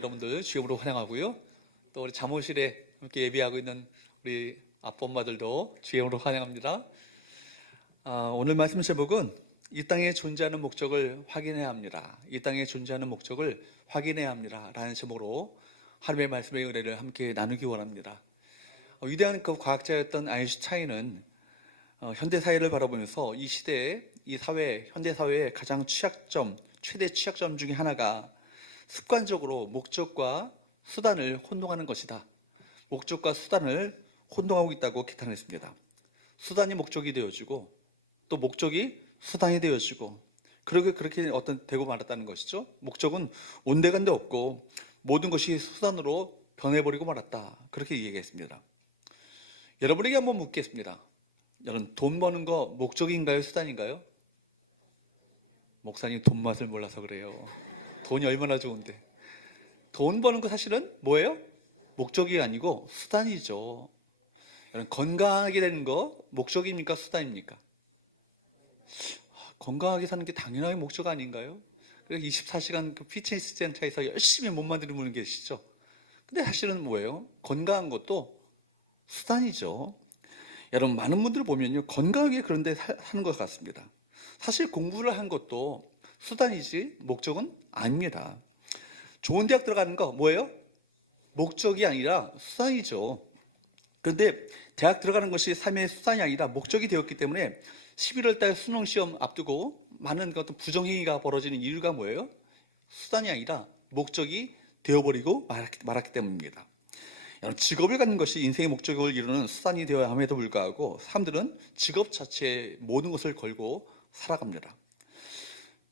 여러분들 주임으로 환영하고요. 또 우리 잠옷실에 함께 예배하고 있는 우리 아빠 엄마들도 주임으로 환영합니다. 오늘 말씀 제목은 이 땅에 존재하는 목적을 확인해야 합니다. 이 땅에 존재하는 목적을 확인해야 합니다 라는 제목으로 하나님의 말씀의 은혜를 함께 나누기 원합니다. 위대한 그 과학자였던 아인슈타인은 현대사회를 바라보면서 이 시대에 이 사회, 현대사회의 가장 최대 취약점 중에 하나가 습관적으로 목적과 수단을 혼동하는 것이다. 목적과 수단을 혼동하고 있다고 개탄했습니다. 수단이 목적이 되어지고 또 목적이 수단이 되어지고 그렇게 되고 말았다는 것이죠. 목적은 온데간데 없고 모든 것이 수단으로 변해버리고 말았다. 그렇게 얘기했습니다. 여러분에게 한번 묻겠습니다. 여러분, 돈 버는 거 목적인가요? 수단인가요? 목사님 돈 맛을 몰라서 그래요. 돈이 얼마나 좋은데. 돈 버는 거 사실은 뭐예요? 목적이 아니고 수단이죠. 여러분, 건강하게 되는 거 목적입니까? 수단입니까? 건강하게 사는 게 당연하게 목적 아닌가요? 그래서 24시간 그 피트니스 센터에서 열심히 몸만 들이무는 게 계시죠. 근데 사실은 뭐예요? 건강한 것도 수단이죠. 여러분, 많은 분들 보면요, 건강하게 그런데 사는 것 같습니다. 사실 공부를 한 것도 수단이지 목적은 아닙니다. 좋은 대학 들어가는 거 뭐예요? 목적이 아니라 수단이죠. 그런데 대학 들어가는 것이 삶의 수단이 아니라 목적이 되었기 때문에 11월 달 수능 시험 앞두고 많은 어떤 부정행위가 벌어지는 이유가 뭐예요? 수단이 아니라 목적이 되어버리고 말았기 때문입니다. 직업을 갖는 것이 인생의 목적을 이루는 수단이 되어야 함에도 불구하고 사람들은 직업 자체에 모든 것을 걸고 살아갑니다.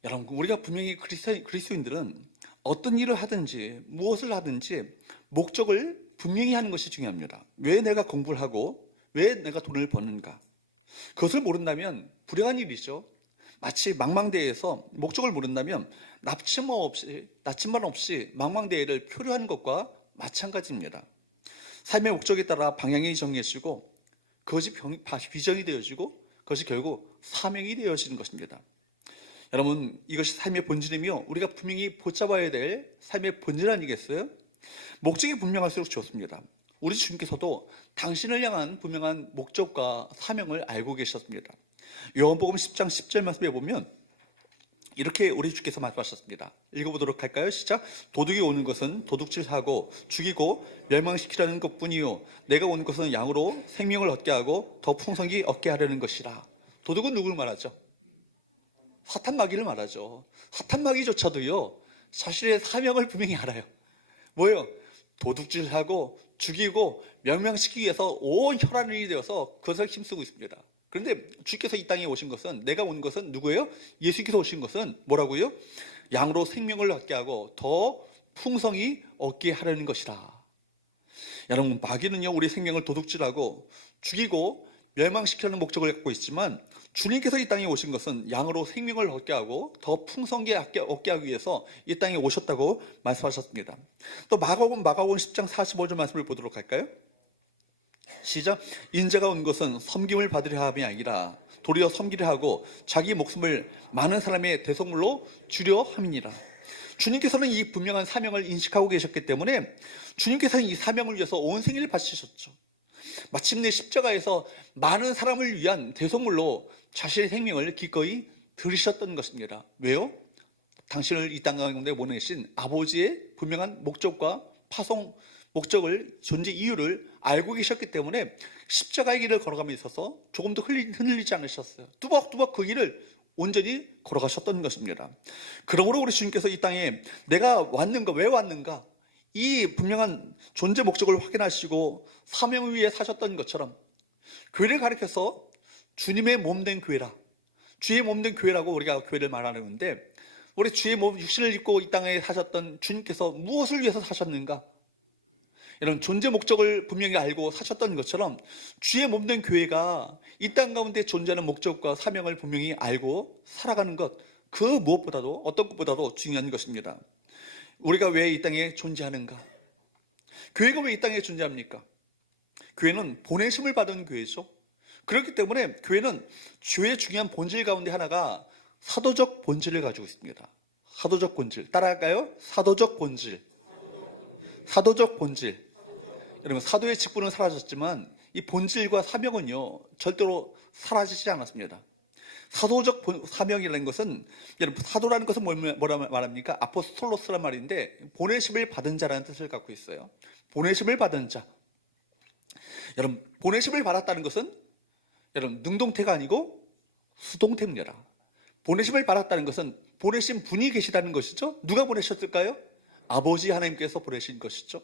여러분, 우리가 분명히 그리스도인들은 어떤 일을 하든지 무엇을 하든지 목적을 분명히 하는 것이 중요합니다. 왜 내가 공부를 하고 왜 내가 돈을 버는가? 그것을 모른다면 불행한 일이죠. 마치 망망대해에서 목적을 모른다면 나침반 없이 망망대해를 표류하는 것과 마찬가지입니다. 삶의 목적에 따라 방향이 정해지고 그것이 비전이 되어지고 그것이 결국 사명이 되어지는 것입니다. 여러분, 이것이 삶의 본질이며 우리가 분명히 붙잡아야 될 삶의 본질 아니겠어요? 목적이 분명할수록 좋습니다. 우리 주님께서도 당신을 향한 분명한 목적과 사명을 알고 계셨습니다. 요한복음 10장 10절 말씀에 보면 이렇게 우리 주께서 말씀하셨습니다. 읽어보도록 할까요? 시작. 도둑이 오는 것은 도둑질하고 죽이고 멸망시키려는 것뿐이요 내가 온 것은 양으로 생명을 얻게 하고 더 풍성히 얻게 하려는 것이라. 도둑은 누굴 말하죠? 사탄 마귀를 말하죠. 사탄 마귀조차도요 자신의 사명을 분명히 알아요. 뭐예요? 도둑질하고 죽이고 멸망시키기 위해서 온 혈안이 되어서 그것을 힘쓰고 있습니다. 그런데 주께서 이 땅에 오신 것은, 내가 온 것은 누구예요? 예수께서 오신 것은 뭐라고요? 양으로 생명을 얻게 하고 더 풍성히 얻게 하려는 것이라. 여러분, 마귀는요 우리 생명을 도둑질하고 죽이고 멸망시키려는 목적을 갖고 있지만 주님께서 이 땅에 오신 것은 양으로 생명을 얻게 하고 더 풍성하게 얻게 하기 위해서 이 땅에 오셨다고 말씀하셨습니다. 또 마가복음 10장 45절 말씀을 보도록 할까요? 시작. 인자가 온 것은 섬김을 받으려 함이 아니라 도리어 섬기려 하고 자기 목숨을 많은 사람의 대속물로 주려 함이니라. 주님께서는 이 분명한 사명을 인식하고 계셨기 때문에 주님께서는 이 사명을 위해서 온 생일을 바치셨죠. 마침내 십자가에서 많은 사람을 위한 대속물로 자신의 생명을 기꺼이 들이셨던 것입니다. 왜요? 당신을 이 땅 가운데 보내신 아버지의 분명한 목적과 파송 목적을, 존재 이유를 알고 계셨기 때문에 십자가의 길을 걸어가며 있어서 조금도 흔들리지 않으셨어요. 뚜벅뚜벅 그 길을 온전히 걸어가셨던 것입니다. 그러므로 우리 주님께서 이 땅에 내가 왔는가, 왜 왔는가, 이 분명한 존재 목적을 확인하시고 사명을 위해 사셨던 것처럼 교회를 가리켜서 주님의 몸된 교회라, 주의 몸된 교회라고 우리가 교회를 말하는데, 우리 주의 몸 육신을 입고 이 땅에 사셨던 주님께서 무엇을 위해서 사셨는가? 이런 존재 목적을 분명히 알고 사셨던 것처럼 주의 몸된 교회가 이 땅 가운데 존재하는 목적과 사명을 분명히 알고 살아가는 것, 그 무엇보다도 어떤 것보다도 중요한 것입니다. 우리가 왜 이 땅에 존재하는가? 교회가 왜 이 땅에 존재합니까? 교회는 보내심을 받은 교회죠. 그렇기 때문에 교회는 교회의 중요한 본질 가운데 하나가 사도적 본질을 가지고 있습니다. 사도적 본질, 따라할까요? 사도적 본질. 사도적 본질. 여러분, 사도의 직분은 사라졌지만 이 본질과 사명은요, 절대로 사라지지 않았습니다. 사도적 사명이라는 것은, 여러분, 사도라는 것은 뭐라 말합니까? 아포스톨로스란 말인데 보내심을 받은 자라는 뜻을 갖고 있어요. 보내심을 받은 자. 여러분, 보내심을 받았다는 것은 여러분 능동태가 아니고 수동태입니다. 보내심을 받았다는 것은 보내신 분이 계시다는 것이죠. 누가 보내셨을까요? 아버지 하나님께서 보내신 것이죠.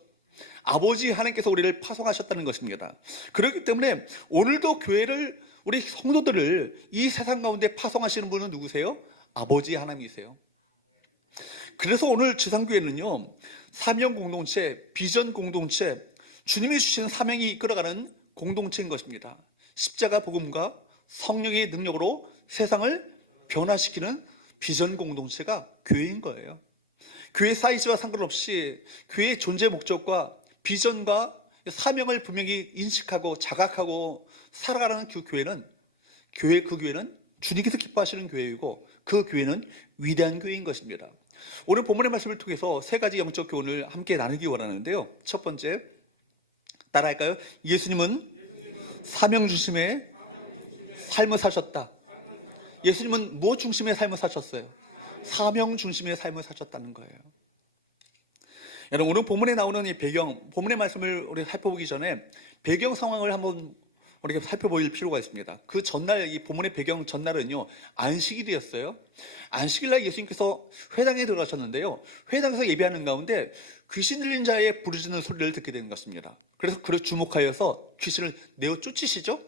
아버지 하나님께서 우리를 파송하셨다는 것입니다. 그렇기 때문에 오늘도 교회를, 우리 성도들을 이 세상 가운데 파송하시는 분은 누구세요? 아버지 하나님이세요. 그래서 오늘 지상교회는요, 사명 공동체, 비전 공동체, 주님이 주신 사명이 이끌어가는 공동체인 것입니다. 십자가 복음과 성령의 능력으로 세상을 변화시키는 비전 공동체가 교회인 거예요. 교회 사이즈와 상관없이 교회의 존재 목적과 비전과 사명을 분명히 인식하고 자각하고 살아가는 그 교회는 주님께서 기뻐하시는 교회이고 그 교회는 위대한 교회인 것입니다. 오늘 본문의 말씀을 통해서 세 가지 영적 교훈을 함께 나누기 원하는데요. 첫 번째, 따라할까요? 예수님은 사명 중심의 삶을 사셨다. 예수님은 무엇 중심의 삶을 사셨어요? 사명 중심의 삶을 사셨다는 거예요. 여러분, 오늘 본문에 나오는 이 본문의 말씀을 우리 살펴보기 전에 배경 상황을 한번 우리가 살펴볼 필요가 있습니다. 그 전날, 이 본문의 배경 전날은요, 안식일이었어요. 안식일날 예수님께서 회당에 들어가셨는데요, 회당에서 예배하는 가운데 귀신 들린 자의 부르짖는 소리를 듣게 되는 것입니다. 그래서 그를 주목하여서 귀신을 내어 쫓으시죠.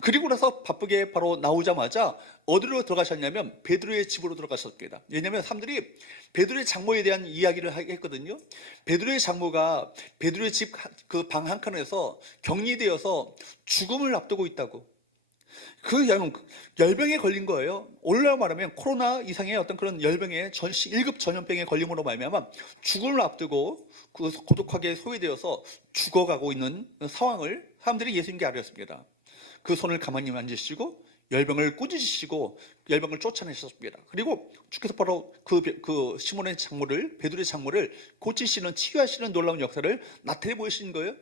그리고 나서 바쁘게 바로 나오자마자 어디로 들어가셨냐면 베드로의 집으로 들어가셨습니다. 왜냐하면 사람들이 베드로의 장모에 대한 이야기를 했거든요. 베드로의 장모가 베드로의 집 그 방 한 칸에서 격리되어서 죽음을 앞두고 있다고. 그 열병에 걸린 거예요. 오늘날 말하면 코로나 이상의 어떤 그런 열병에 1급 전염병에 걸림으로 말미암아 죽음을 앞두고 그 고독하게 소외되어서 죽어가고 있는 상황을 사람들이 예수님께 알렸습니다. 그 손을 가만히 만지시고 열병을 꾸짖으시고 열병을 쫓아내셨습니다. 그리고 주께서 바로 그 시몬의 장모를, 베드로의 장모를 고치시는, 치유하시는 놀라운 역사를 나타내 보이신 거예요.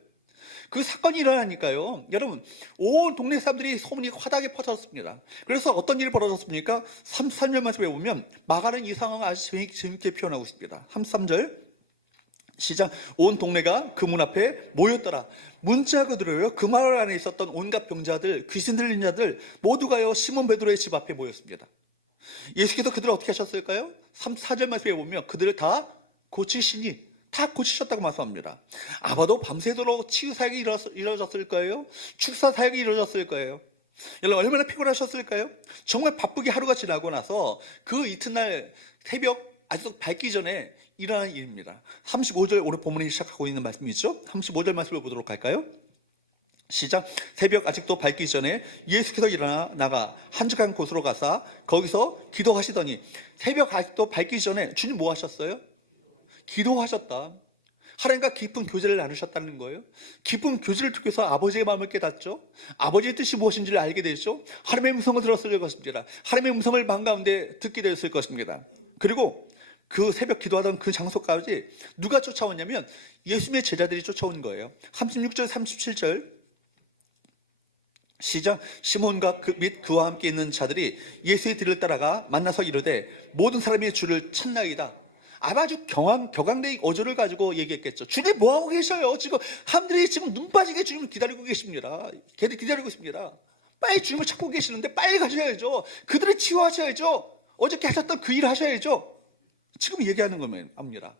그 사건이 일어나니까요, 여러분, 온 동네 사람들이 소문이 화다하게 퍼졌습니다. 그래서 어떤 일이 벌어졌습니까? 33절 말씀에 보면 마가는 이 상황을 아주 재밌게 표현하고 있습니다. 33절 시작. 온 동네가 그 문 앞에 모였더라. 문자 그대로요, 그 마을 안에 있었던 온갖 병자들, 귀신 들린 자들 모두가요 시몬 베드로의 집 앞에 모였습니다. 예수께서 그들을 어떻게 하셨을까요? 34절 말씀에 보면 그들을 다 고치시니, 다 고치셨다고 말씀합니다. 아마도 밤새도록 치유 사역이 이루어졌을 거예요. 축사 사역이 이루어졌을 거예요. 여러분, 얼마나 피곤하셨을까요? 정말 바쁘게 하루가 지나고 나서 그 이튿날 새벽 아직도 밝기 전에 일어난 일입니다. 35절 오늘 본문이 시작하고 있는 말씀이죠. 35절 말씀을 보도록 할까요? 시작. 새벽 아직도 밝기 전에 예수께서 일어나 나가 한적한 곳으로 가사 거기서 기도하시더니, 새벽 아직도 밝기 전에 주님 뭐 하셨어요? 기도하셨다. 하나님과 깊은 교제를 나누셨다는 거예요. 깊은 교제를 통해서 아버지의 마음을 깨닫죠. 아버지의 뜻이 무엇인지를 알게 되죠. 하나님의 음성을 들었을 것입니다. 하나님의 음성을 방 가운데 듣게 되었을 것입니다. 그리고 그 새벽 기도하던 그 장소까지 누가 쫓아왔냐면 예수님의 제자들이 쫓아온 거예요. 36절 37절 시작. 시몬과 및 그와 함께 있는 자들이 예수의 뒤를 따라가 만나서 이르되 모든 사람이 주를 찾나이다. 아주 격앙된 어조를 가지고 얘기했겠죠. 주님 뭐하고 계셔요? 지금 사람들이 지금 눈 빠지게 주님을 기다리고 계십니다. 걔들 기다리고 있습니다. 빨리 주님을 찾고 계시는데 빨리 가셔야죠. 그들을 치유하셔야죠. 어저께 하셨던 그 일을 하셔야죠. 지금 얘기하는 겁니다.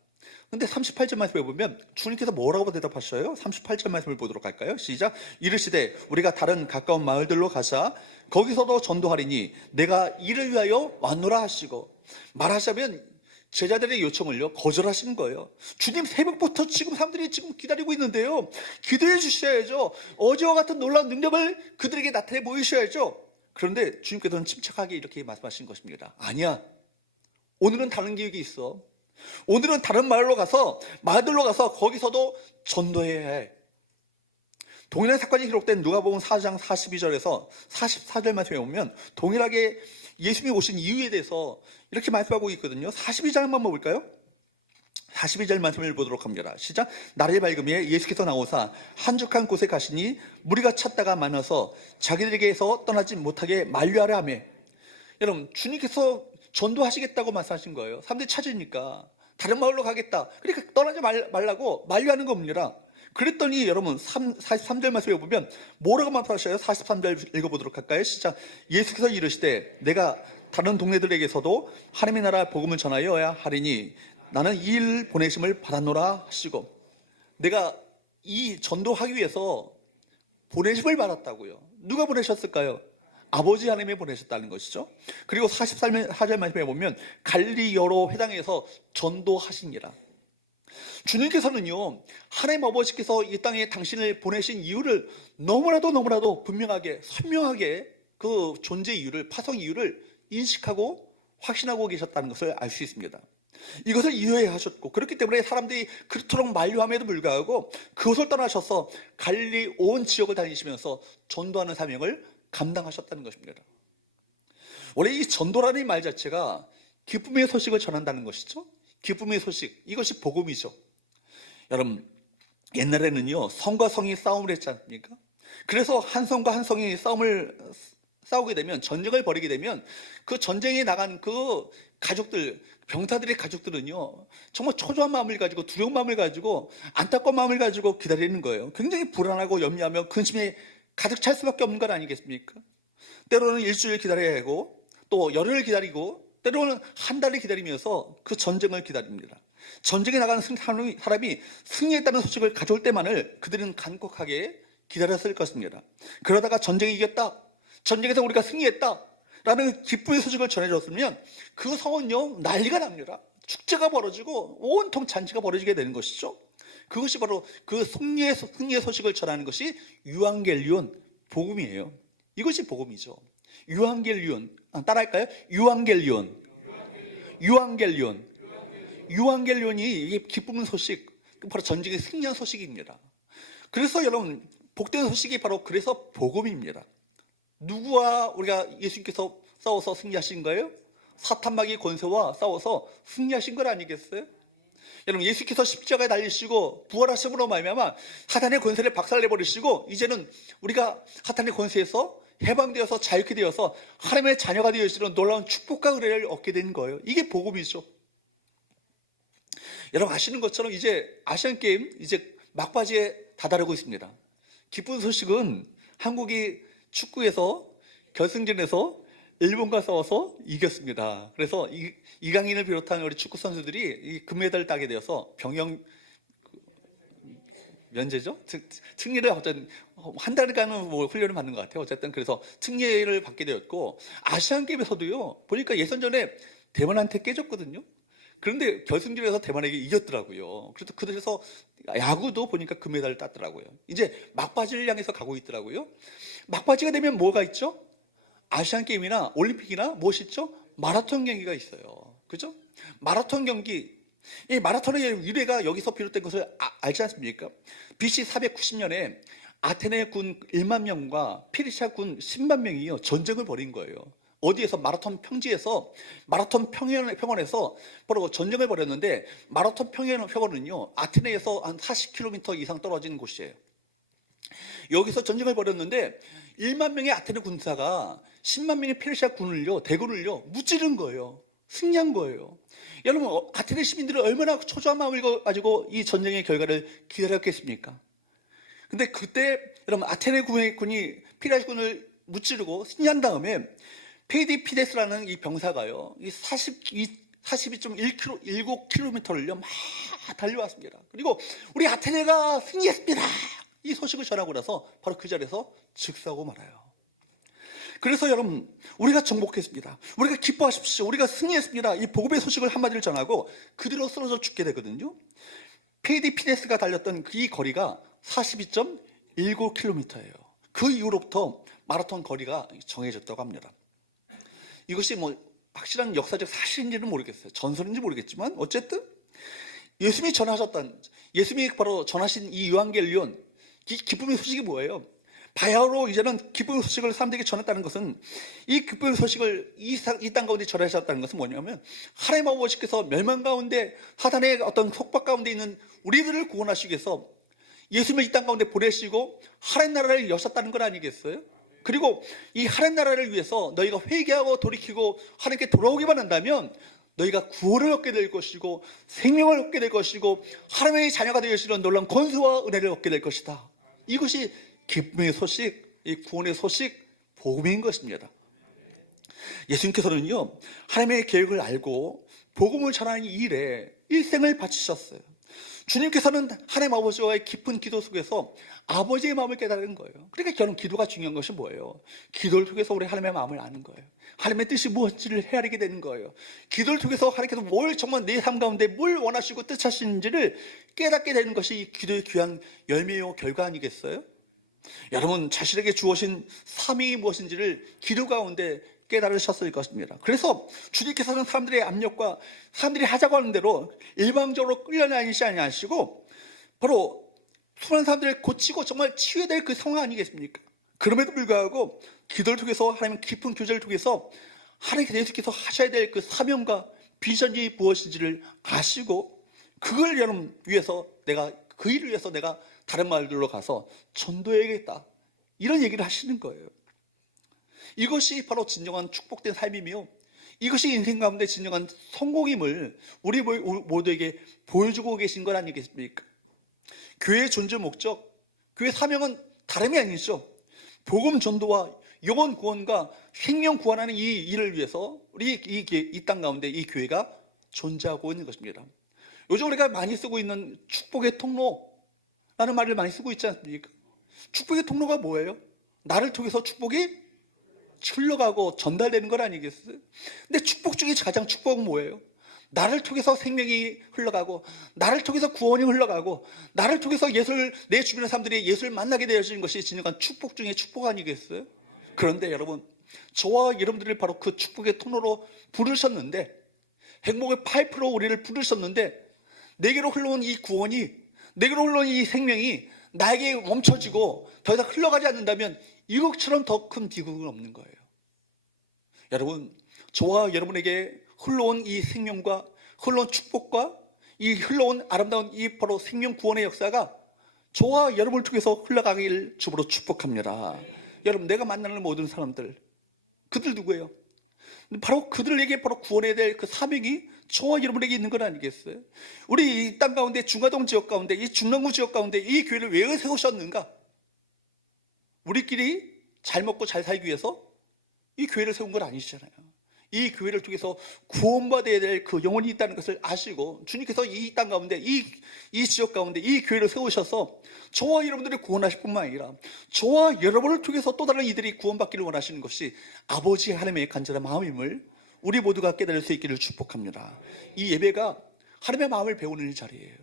근데 38절 말씀에 보면 주님께서 뭐라고 대답하셔요? 38절 말씀을 보도록 할까요? 시작. 이르시되 우리가 다른 가까운 마을들로 가자 거기서도 전도하리니 내가 이를 위하여 왔노라 하시고, 말하자면 제자들의 요청을요 거절하시는 거예요. 주님 새벽부터 지금 사람들이 지금 기다리고 있는데요, 기도해 주셔야죠. 어제와 같은 놀라운 능력을 그들에게 나타내 보이셔야죠. 그런데 주님께서는 침착하게 이렇게 말씀하신 것입니다. 아니야, 오늘은 다른 계획이 있어. 오늘은 다른 마을들로 가서 거기서도 전도해야 해. 동일한 사건이 기록된 누가복음 4장 42절에서 44절 말씀에 보면 동일하게 예수님이 오신 이유에 대해서 이렇게 말씀하고 있거든요. 42장 한번 볼까요? 42절 말씀을 보도록 합니다. 시작. 날이 밝음에 예수께서 나오사 한적한 곳에 가시니 무리가 찾다가 많아서 자기들에게서 떠나지 못하게 만류하라 하며. 여러분, 주님께서 전도하시겠다고 말씀하신 거예요. 사람들이 찾으니까 다른 마을로 가겠다. 그러니까 떠나지 말라고 만류하는 겁니다. 그랬더니 여러분 43절 말씀에 보면 뭐라고 말씀하셔요? 43절 읽어보도록 할까요? 시작. 예수께서 이르시되 내가 다른 동네들에게서도 하나님의 나라 복음을 전하여야 하리니 나는 이 일 보내심을 받았노라 하시고, 내가 이 전도하기 위해서 보내심을 받았다고요. 누가 보내셨을까요? 아버지 하나님이 보내셨다는 것이죠. 그리고 44절 말씀에 보면 갈릴리 여러 회당에서 전도하시니라. 주님께서는요, 하나님 아버지께서 이 땅에 당신을 보내신 이유를 너무나도 분명하게 선명하게 그 존재 이유를, 파송 이유를 인식하고 확신하고 계셨다는 것을 알 수 있습니다. 이것을 이해하셨고, 그렇기 때문에 사람들이 그토록 만류함에도 불구하고 그것을 떠나셔서 갈릴리 온 지역을 다니시면서 전도하는 사명을 감당하셨다는 것입니다. 원래 이 전도라는 말 자체가 기쁨의 소식을 전한다는 것이죠. 기쁨의 소식, 이것이 복음이죠. 여러분, 옛날에는요, 성과 성이 싸움을 했지 않습니까? 그래서 한 성과 한 성이 싸우게 되면, 전쟁을 벌이게 되면 그 전쟁에 나간 그 가족들, 병사들의 가족들은요, 정말 초조한 마음을 가지고, 두려운 마음을 가지고, 안타까운 마음을 가지고 기다리는 거예요. 굉장히 불안하고 염려하며 근심에 가득 찰 수밖에 없는 것 아니겠습니까? 때로는 일주일 기다려야 하고, 또 열흘을 기다리고, 때로는 한 달을 기다리면서 그 전쟁을 기다립니다. 전쟁에 나가는 사람이 승리했다는 소식을 가져올 때만을 그들은 간곡하게 기다렸을 것입니다. 그러다가 전쟁이 이겼다, 전쟁에서 우리가 승리했다 라는 기쁨의 소식을 전해줬으면 그 성은요, 난리가 납니다. 축제가 벌어지고 온통 잔치가 벌어지게 되는 것이죠. 그것이 바로 그 승리의 소식을 전하는 것이 유앙겔리온, 복음이에요. 이것이 복음이죠. 유앙겔리온, 따라할까요? 유앙겔리온이 이게 기쁨의 소식, 바로 전쟁의 승리한 소식입니다. 그래서 여러분, 복된 소식이 바로 그래서 복음입니다. 누구와 우리가 예수님께서 싸워서 승리하신 거예요? 사탄마귀의 권세와 싸워서 승리하신 것 아니겠어요? 여러분, 예수께서 십자가에 달리시고 부활하심으로 말미암아 사탄의 권세를 박살내버리시고, 이제는 우리가 사탄의 권세에서 해방되어서 자유케 되어서 하나님의 자녀가 되어지는 놀라운 축복과 은혜를 얻게 된 거예요. 이게 복음이죠. 여러분 아시는 것처럼 이제 아시안게임 이제 막바지에 다다르고 있습니다. 기쁜 소식은 한국이 축구에서 결승전에서 일본과 싸워서 이겼습니다. 그래서 이강인을 비롯한 우리 축구 선수들이 이 금메달을 따게 되어서 병역 면제죠? 특례를 어쨌든 한 달간은 뭐 훈련을 받는 것 같아요. 어쨌든 그래서 특례를 받게 되었고, 아시안 게임에서도요, 보니까 예선전에 대만한테 깨졌거든요. 그런데 결승전에서 대만에게 이겼더라고요. 그래서 야구도 보니까 금메달을 땄더라고요. 이제 막바지를 향해서 가고 있더라고요. 막바지가 되면 뭐가 있죠? 아시안 게임이나 올림픽이나 무엇이 있죠? 마라톤 경기가 있어요. 그죠? 마라톤 경기. 이 마라톤의 유래가 여기서 비롯된 것을 알지 않습니까? BC 490년에 아테네 군 1만 명과 페르시아 군 10만 명이요, 전쟁을 벌인 거예요. 어디에서? 마라톤 평지에서, 마라톤 평원에서 바로 전쟁을 벌였는데, 마라톤 평원은요, 아테네에서 한 40km 이상 떨어진 곳이에요. 여기서 전쟁을 벌였는데 1만 명의 아테네 군사가 10만 명의 페르시아 대군을요 무찌른 거예요. 승리한 거예요. 여러분, 아테네 시민들은 얼마나 초조한 마음을 가지고 이 전쟁의 결과를 기다렸겠습니까? 근데 그때 여러분, 아테네 군이 페르시아 군을 무찌르고 승리한 다음에 페이디피데스라는 이 병사가요, 이 42.19km를요 막 달려왔습니다. 그리고 우리 아테네가 승리했습니다, 이 소식을 전하고 나서 바로 그 자리에서 즉사하고 말아요. 그래서 여러분, 우리가 정복했습니다, 우리가 기뻐하십시오, 우리가 승리했습니다, 이 복음의 소식을 한마디를 전하고 그대로 쓰러져 죽게 되거든요. 페이디피데스가 달렸던 이 거리가 42.19km예요. 그 이후로부터 마라톤 거리가 정해졌다고 합니다. 이것이 뭐 확실한 역사적 사실인지는 모르겠어요. 전설인지 모르겠지만 어쨌든 예수님이 바로 전하신 이 유앙겔리온, 이 기쁨의 소식이 뭐예요? 바야흐로 이제는 기쁜 소식을 사람들에게 전했다는 것은, 이 기쁜 소식을 이 땅 가운데 전하셨다는 것은 뭐냐면, 하나님 아버지께서 멸망 가운데 사단의 어떤 속박 가운데 있는 우리들을 구원하시기 위해서 예수님을 이 땅 가운데 보내시고 하나님 나라를 여셨다는 것 아니겠어요? 그리고 이 하나님 나라를 위해서 너희가 회개하고 돌이키고 하나님께 돌아오기만 한다면 너희가 구원을 얻게 될 것이고 생명을 얻게 될 것이고 하나님의 자녀가 되시는 놀라운 권세와 은혜를 얻게 될 것이다. 이것이 기쁨의 소식, 이 구원의 소식, 복음인 것입니다. 예수님께서는요, 하나님의 계획을 알고 복음을 전하는 이 일에 일생을 바치셨어요. 주님께서는 하나님 아버지와의 깊은 기도 속에서 아버지의 마음을 깨달은 거예요. 그러니까 결국 기도가 중요한 것이 뭐예요? 기도를 통해서 우리 하나님의 마음을 아는 거예요. 하나님의 뜻이 무엇인지를 헤아리게 되는 거예요. 기도를 통해서 하나님께서 뭘 정말 내 삶 가운데 뭘 원하시고 뜻하시는지를 깨닫게 되는 것이 이 기도의 귀한 열매요 결과 아니겠어요? 여러분 자신에게 주어진 사명이 무엇인지를 기도 가운데 깨달으셨을 것입니다. 그래서 주님께서는 사람들의 압력과 사람들이 하자고 하는 대로 일방적으로 끌려다니지 아니하시고 바로 수많은 사람들을 고치고 정말 치유해야 될 그 상황 아니겠습니까? 그럼에도 불구하고 기도를 통해서 하나님 깊은 교제를 통해서 하나님께서 예수께서 하셔야 될 그 사명과 비전이 무엇인지를 아시고 그걸 여러분 위해서 내가 그 일을 위해서 내가 다른 말들로 가서 전도해야겠다 이런 얘기를 하시는 거예요. 이것이 바로 진정한 축복된 삶이며 이것이 인생 가운데 진정한 성공임을 우리 모두에게 보여주고 계신 것 아니겠습니까? 교회의 존재 목적, 교회 사명은 다름이 아니죠. 복음 전도와 영혼 구원과 생명 구원하는 이 일을 위해서 우리 이 땅 가운데 이 교회가 존재하고 있는 것입니다. 요즘 우리가 많이 쓰고 있는 축복의 통로라는 말을 많이 쓰고 있지 않습니까? 축복의 통로가 뭐예요? 나를 통해서 축복이 흘러가고 전달되는 것 아니겠어요? 근데 축복 중에 가장 축복은 뭐예요? 나를 통해서 생명이 흘러가고 나를 통해서 구원이 흘러가고 나를 통해서 내 주변의 사람들이 예수를 만나게 되어지는 것이 진정한 축복 중에 축복 아니겠어요? 그런데 여러분 저와 여러분들을 바로 그 축복의 통로로 부르셨는데 행복의 파이프로 우리를 부르셨는데 내게로 흘러온 이 구원이 내게로 흘러온 이 생명이 나에게 멈춰지고 더 이상 흘러가지 않는다면 이것처럼 더 큰 비극은 없는 거예요. 여러분 저와 여러분에게 흘러온 이 생명과 흘러온 축복과 이 흘러온 아름다운 이 바로 생명 구원의 역사가 저와 여러분을 통해서 흘러가길 주부로 축복합니다. 여러분 내가 만나는 모든 사람들 그들 누구예요? 바로 그들에게 바로 구원해야 될 그 사명이 저와 여러분에게 있는 건 아니겠어요? 우리 이 땅 가운데 중화동 지역 가운데 이 중랑구 지역 가운데 이 교회를 왜 세우셨는가? 우리끼리 잘 먹고 잘 살기 위해서 이 교회를 세운 건 아니시잖아요. 이 교회를 통해서 구원받아야 될 그 영혼이 있다는 것을 아시고 주님께서 이 땅 가운데 이 지역 가운데 이 교회를 세우셔서 저와 여러분들을 구원하실 뿐만 아니라 저와 여러분을 통해서 또 다른 이들이 구원받기를 원하시는 것이 아버지 하나님의 간절한 마음임을 우리 모두가 깨달을 수 있기를 축복합니다. 이 예배가 하나님의 마음을 배우는 자리예요.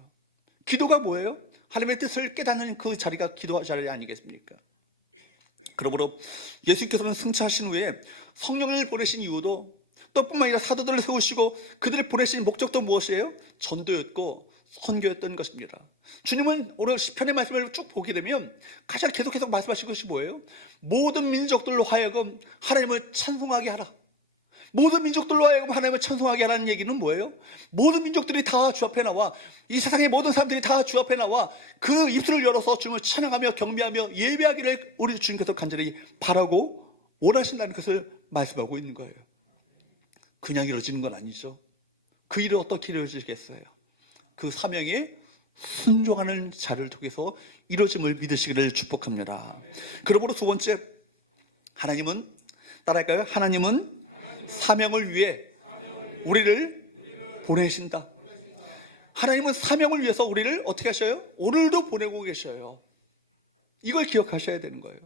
기도가 뭐예요? 하나님의 뜻을 깨닫는 그 자리가 기도 자리 아니겠습니까? 그러므로 예수님께서는 승천하신 후에 성령을 보내신 이유도 또 뿐만 아니라 사도들을 세우시고 그들을 보내신 목적도 무엇이에요? 전도였고 선교였던 것입니다. 주님은 오늘 시편의 말씀을 쭉 보게 되면 가장 계속해서 말씀하신 것이 뭐예요? 모든 민족들로 하여금 하나님을 찬송하게 하라. 모든 민족들로 하여금 하나님을 찬송하게 하라는 얘기는 뭐예요? 모든 민족들이 다 주 앞에 나와 이 세상의 모든 사람들이 다 주 앞에 나와 그 입술을 열어서 주님을 찬양하며 경배하며 예배하기를 우리 주님께서 간절히 바라고 원하신다는 것을 말씀하고 있는 거예요. 그냥 이루어지는 건 아니죠. 그 일은 어떻게 이루어지겠어요? 그 사명에 순종하는 자를 통해서 이루어짐을 믿으시기를 축복합니다. 그러므로 두 번째, 하나님은 따라할까요? 하나님은 사명을 위해 우리를 보내신다. 하나님은 사명을 위해서 우리를 어떻게 하셔요? 오늘도 보내고 계셔요. 이걸 기억하셔야 되는 거예요.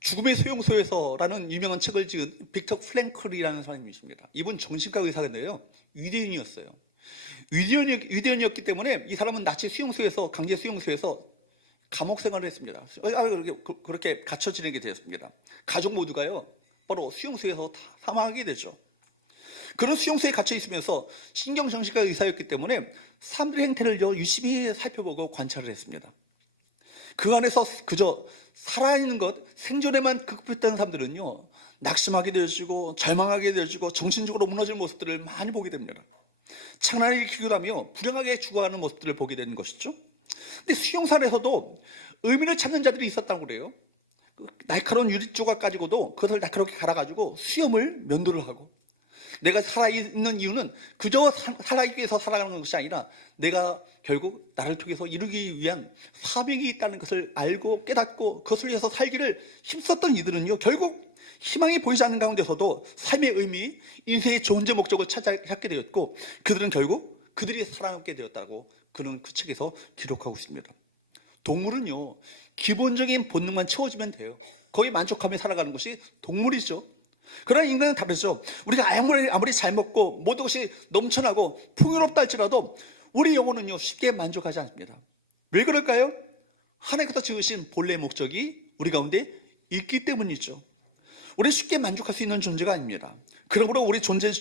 죽음의 수용소에서라는 유명한 책을 지은 빅터 프랭클이라는 사람이십니다. 이분 정신과 의사인데요, 유대인이었어요. 유대인이었기 때문에 이 사람은 나치 수용소에서, 강제 수용소에서 감옥 생활을 했습니다. 그렇게 갇혀 지내게 되었습니다. 가족 모두가요 바로 수용소에서 다 사망하게 되죠. 그런 수용소에 갇혀 있으면서 신경정신과 의사였기 때문에 사람들의 행태를 유심히 살펴보고 관찰을 했습니다. 그 안에서 그저 살아있는 것, 생존에만 급급했던 사람들은요, 낙심하게 되어지고 절망하게 되어지고 정신적으로 무너지는 모습들을 많이 보게 됩니다. 창난이 기울하며 불행하게 죽어가는 모습들을 보게 되는 것이죠. 근데 수용산에서도 의미를 찾는 자들이 있었다고 그래요. 날카로운 유리 조각 가지고도 그것을 날카롭게 갈아가지고 수염을 면도를 하고, 내가 살아있는 이유는 그저 살아있기 위해서 살아가는 것이 아니라 내가 결국 나를 통해서 이루기 위한 사명이 있다는 것을 알고 깨닫고 그것을 위해서 살기를 힘썼던 이들은요, 결국 희망이 보이지 않는 가운데서도 삶의 의미, 인생의 존재 목적을 찾게 되었고, 그들은 결국 그들이 살아남게 되었다고 그는 그 책에서 기록하고 있습니다. 동물은요, 기본적인 본능만 채워지면 돼요. 거기에 만족하며 살아가는 것이 동물이죠. 그러나 인간은 다르죠. 우리가 아무리 잘 먹고 모든 것이 넘쳐나고 풍요롭다 할지라도 우리 영혼은요, 쉽게 만족하지 않습니다. 왜 그럴까요? 하나님께서 지으신 본래의 목적이 우리 가운데 있기 때문이죠. 우리는 쉽게 만족할 수 있는 존재가 아닙니다. 그러므로 우리 존재의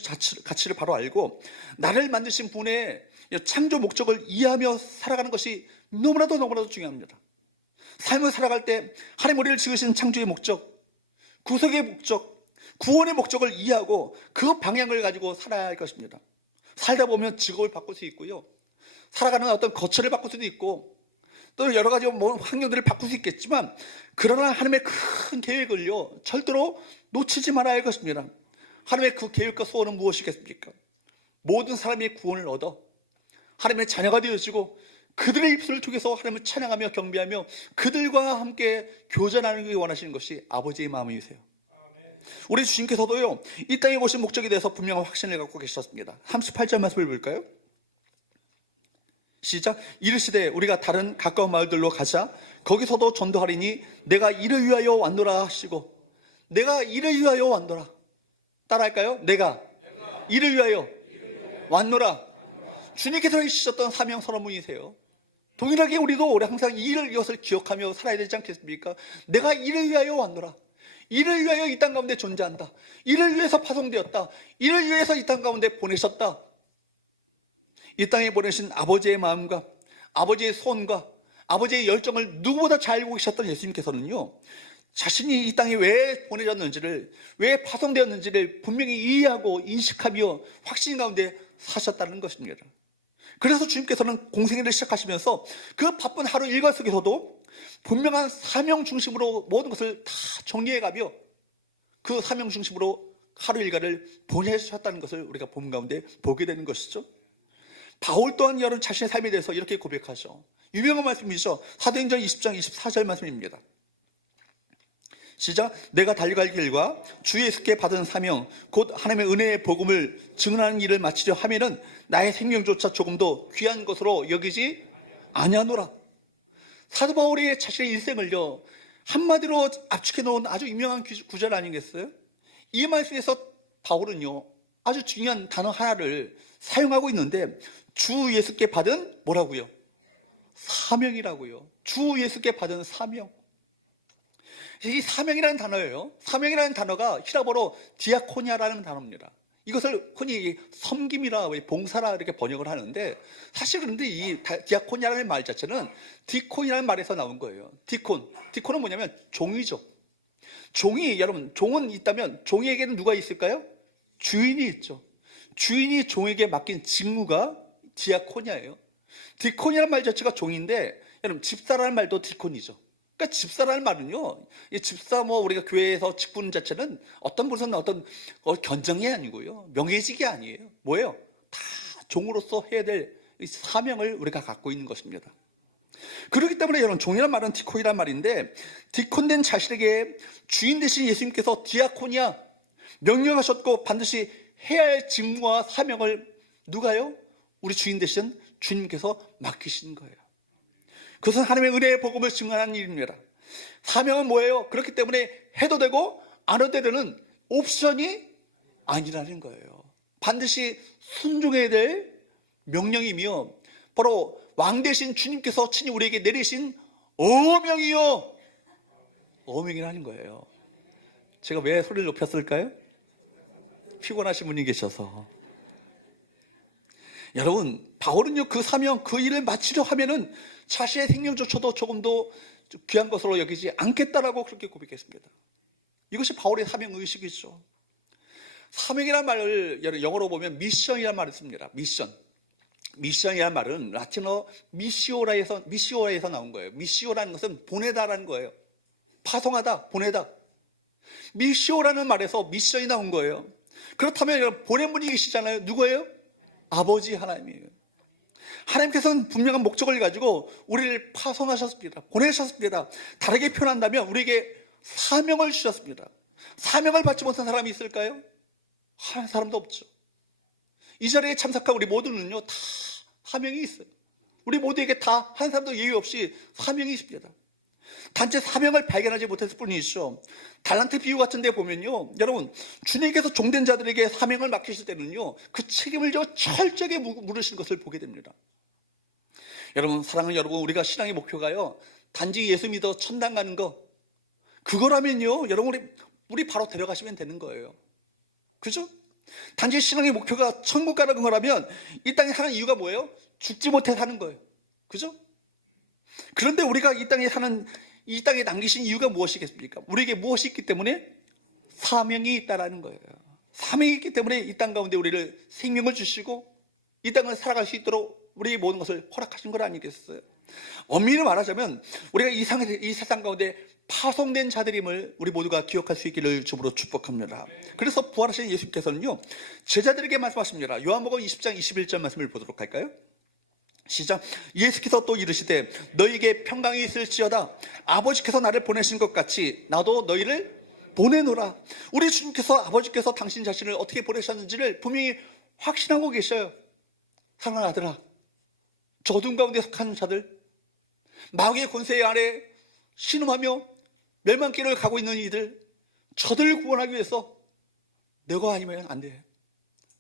가치를 바로 알고 나를 만드신 분의 창조 목적을 이해하며 살아가는 것이 너무나도 중요합니다. 삶을 살아갈 때 하나님 우리를 지으신 창조의 목적, 구속의 목적, 구원의 목적을 이해하고 그 방향을 가지고 살아야 할 것입니다. 살다 보면 직업을 바꿀 수 있고요, 살아가는 어떤 거처를 바꿀 수도 있고, 또 여러 가지 환경들을 바꿀 수 있겠지만, 그러나 하나님의 큰 계획을요, 절대로 놓치지 말아야 할 것입니다. 하나님의 그 계획과 소원은 무엇이겠습니까? 모든 사람이 구원을 얻어 하나님의 자녀가 되어지고 그들의 입술을 통해서 하나님을 찬양하며 경배하며 그들과 함께 교제하는 원하시는 것이 아버지의 마음이세요. 우리 주님께서도요, 이 땅에 오신 목적에 대해서 분명한 확신을 갖고 계셨습니다. 38절 말씀을 볼까요? 시작. 이르시되 우리가 다른 가까운 마을들로 가자. 거기서도 전도하리니 내가 이를 위하여 왔노라 하시고, 내가 이를 위하여 왔노라. 따라할까요? 내가 이를 위하여 왔노라. 주님께서 해주셨던 사명 선언문이세요. 동일하게 우리도 항상 이것을 기억하며 살아야 되지 않겠습니까? 내가 이를 위하여 왔노라. 이를 위하여 이 땅 가운데 존재한다. 이를 위해서 파송되었다. 이를 위해서 이 땅 가운데 보내셨다. 이 땅에 보내신 아버지의 마음과 아버지의 소원과 아버지의 열정을 누구보다 잘 알고 계셨던 예수님께서는요, 자신이 이 땅에 왜 보내졌는지를, 왜 파송되었는지를 분명히 이해하고 인식하며 확신 가운데 사셨다는 것입니다. 그래서 주님께서는 공생애를 시작하시면서 그 바쁜 하루 일과 속에서도 분명한 사명 중심으로 모든 것을 다 정리해가며 그 사명 중심으로 하루 일과를 보내셨다는 것을 우리가 본 가운데 보게 되는 것이죠. 바울 또한 여러분 자신의 삶에 대해서 이렇게 고백하죠. 유명한 말씀이죠. 사도행전 20장 24절 말씀입니다. 시작. 내가 달려갈 길과 주 예수께 받은 사명 곧 하나님의 은혜의 복음을 증언하는 일을 마치려 하면은 나의 생명조차 조금도 귀한 것으로 여기지 아니하노라. 사도 바울이 자신의 일생을요, 한마디로 압축해 놓은 아주 유명한 구절 아니겠어요? 이 말씀에서 바울은요, 아주 중요한 단어 하나를 사용하고 있는데, 주 예수께 받은 뭐라고요? 사명이라고요. 주 예수께 받은 사명. 이 사명이라는 단어예요. 사명이라는 단어가 히라보로 디아코니아라는 단어입니다. 이것을 흔히 섬김이라, 봉사라 이렇게 번역을 하는데, 사실 그런데 이 디아코니아라는 말 자체는 디콘이라는 말에서 나온 거예요. 디콘은 뭐냐면 종이죠. 종이, 여러분, 종은 있다면 종에게는 누가 있을까요? 주인이 있죠. 주인이 종에게 맡긴 직무가 디아코니아예요. 디콘이라는 말 자체가 종인데, 여러분, 집사라는 말도 디콘이죠. 그러니까 집사라는 말은요, 이 집사 우리가 교회에서 직분 자체는 어떤 무슨 견정이 아니고요, 명예직이 아니에요. 뭐예요? 다 종으로서 해야 될 사명을 우리가 갖고 있는 것입니다. 그렇기 때문에 여러분, 종이란 말은 디콘이란 말인데, 디콘된 자신에게 주인 되신 예수님께서 디아코니아 명령하셨고 반드시 해야 할 직무와 사명을 누가요? 우리 주인 되신 주님께서 맡기신 거예요. 그것은 하나님의 은혜의 복음을 증언하는 일입니다. 사명은 뭐예요? 그렇기 때문에 해도 되고 안 해도 되는 옵션이 아니라는 거예요. 반드시 순종해야 될 명령이며, 바로 왕 대신 주님께서 친히 우리에게 내리신 어명이요, 어명이라는 거예요. 제가 왜 소리를 높였을까요? 피곤하신 분이 계셔서. 여러분, 바울은요, 그 사명, 그 일을 마치려 하면은 자신의 생명조차도 조금도 귀한 것으로 여기지 않겠다라고 그렇게 고백했습니다. 이것이 바울의 사명의식이죠. 사명이라는 말을 영어로 보면 미션이라는 말을 씁니다. 미션이라는 말은 라틴어 미시오라에서 나온 거예요. 미시오라는 것은 보내다라는 거예요. 파송하다, 보내다. 미시오라는 말에서 미션이 나온 거예요. 그렇다면 보낸 분이 계시잖아요. 누구예요? 아버지 하나님이에요. 하나님께서는 분명한 목적을 가지고 우리를 파송하셨습니다. 보내셨습니다. 다르게 표현한다면 우리에게 사명을 주셨습니다. 사명을 받지 못한 사람이 있을까요? 한 사람도 없죠. 이 자리에 참석한 우리 모두는요, 다 사명이 있어요. 우리 모두에게 다 한 사람도 예외 없이 사명이 있습니다. 단지 사명을 발견하지 못했을 뿐이죠. 달란트 비유 같은 데 보면요, 여러분, 주님께서 종된 자들에게 사명을 맡기실 때는요, 그 책임을 철저하게 물으신 것을 보게 됩니다. 여러분, 사랑하는 여러분, 우리가 신앙의 목표가요, 단지 예수 믿어 천당 가는 거, 그거라면요, 여러분, 우리 바로 데려가시면 되는 거예요. 그죠? 단지 신앙의 목표가 천국 가는 거라면 이 땅에 사는 이유가 뭐예요? 죽지 못해 사는 거예요. 그죠? 그런데 우리가 이 땅에 남기신 이유가 무엇이겠습니까? 우리에게 무엇이 있기 때문에? 사명이 있다라는 거예요. 사명이 있기 때문에 이 땅 가운데 우리를 생명을 주시고 이 땅을 살아갈 수 있도록 우리의 모든 것을 허락하신 것 아니겠어요? 엄밀히 말하자면 우리가 이 세상 가운데 파송된 자들임을 우리 모두가 기억할 수 있기를 주으로 축복합니다. 그래서 부활하신 예수님께서는요, 제자들에게 말씀하십니다. 요한복음 20장 21절 말씀을 보도록 할까요? 시작. 예수께서 또 이르시되 너희에게 평강이 있을지어다. 아버지께서 나를 보내신 것 같이 나도 너희를 보내노라. 우리 주님께서, 아버지께서 당신 자신을 어떻게 보내셨는지를 분명히 확신하고 계셔요. 사랑하는 아들아, 저 어둠 가운데 속한 자들, 마귀의 권세 아래 신음하며 멸망길을 가고 있는 이들, 저들을 구원하기 위해서 내가 아니면 안 돼.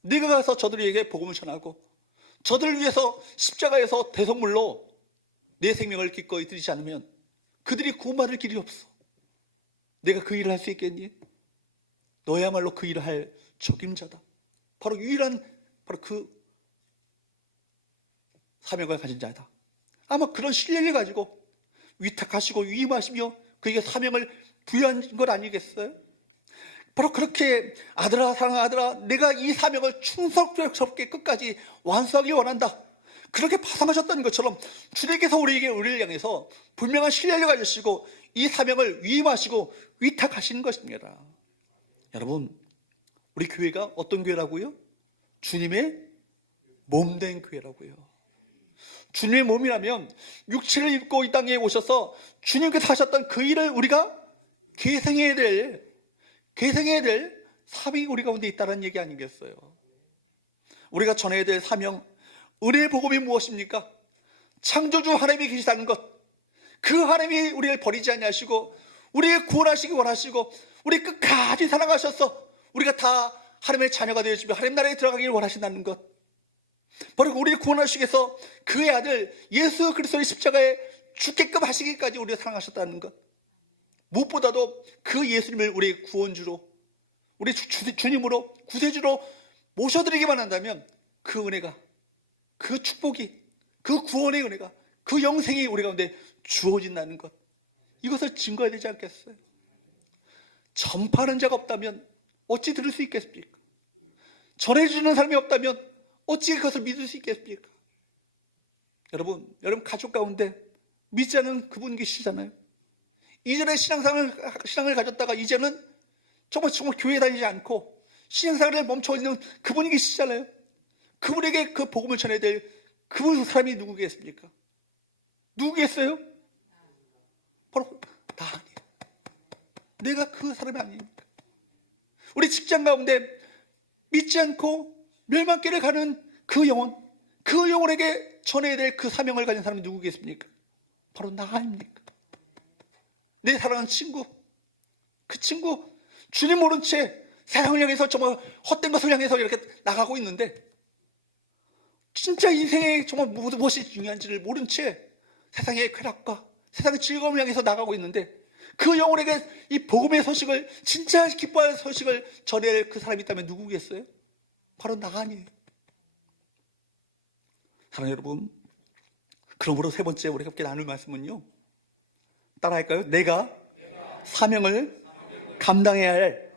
네가 가서 저들에게 복음을 전하고 저들을 위해서 십자가에서 대성물로 내 생명을 기꺼이 드리지 않으면 그들이 구원받을 길이 없어. 내가 그 일을 할 수 있겠니? 너야말로 그 일을 할 적임자다. 바로 유일한 그 사명을 가진 자다. 아마 그런 신뢰를 가지고 위탁하시고 위임하시며 그에게 사명을 부여한 것 아니겠어요? 바로 그렇게 아들아, 사랑하는 아들아, 내가 이 사명을 충성스럽게 끝까지 완수하기 원한다. 그렇게 파송하셨다는 것처럼 주님께서 우리를 향해서 분명한 신뢰를 가지시고 이 사명을 위임하시고 위탁하시는 것입니다. 여러분, 우리 교회가 어떤 교회라고요? 주님의 몸된 교회라고요. 주님의 몸이라면 육체를 입고 이 땅에 오셔서 주님께서 하셨던 그 일을 우리가 계승해야 될 사명이 우리 가운데 있다는 얘기 아니겠어요? 우리가 전해야 될 사명, 은혜의 복음이 무엇입니까? 창조주 하나님이 계시다는 것, 그 하나님이 우리를 버리지 아니하시고 우리를 구원하시기 원하시고 우리 끝까지 사랑하셔서 우리가 다 하나님의 자녀가 되어지며 하나님 나라에 들어가기를 원하신다는 것, 바로 우리를 구원하시기 위해서 그의 아들 예수 그리스도의 십자가에 죽게끔 하시기까지 우리를 사랑하셨다는 것, 무엇보다도 그 예수님을 우리의 구원주로, 우리 주님으로, 구세주로 모셔드리기만 한다면 그 은혜가, 그 축복이, 그 구원의 은혜가, 그 영생이 우리 가운데 주어진다는 것, 이것을 증거해야 되지 않겠어요? 전파하는 자가 없다면 어찌 들을 수 있겠습니까? 전해주는 사람이 없다면 어찌 그것을 믿을 수 있겠습니까? 여러분 가족 가운데 믿지 않는 그분 계시잖아요. 이전에 신앙을 가졌다가 이제는 정말 교회 다니지 않고 신앙생활에 멈춰 있는 그분이 계시잖아요. 그분에게 그 복음을 전해야 될 그 사람이 누구겠습니까? 누구겠어요? 바로 나 아니에요. 내가 그 사람이 아닙니까? 우리 직장 가운데 믿지 않고 멸망길을 가는 그 영혼에게 전해야 될 그 사명을 가진 사람이 누구겠습니까? 바로 나 아닙니까? 내 사랑하는 친구, 그 친구 주님 모른 채 세상을 향해서 정말 헛된 것을 향해서 이렇게 나가고 있는데 진짜 인생에 정말 무엇이 중요한지를 모른 채 세상의 쾌락과 세상의 즐거움을 향해서 나가고 있는데 그 영혼에게 이 복음의 소식을, 진짜 기뻐할 소식을 전할 그 사람이 있다면 누구겠어요? 바로 나 아니에요. 사랑하는 여러분, 그러므로 세 번째 우리가 함께 나눌 말씀은요, 따라할까요? 내가 사명을 감당해야 할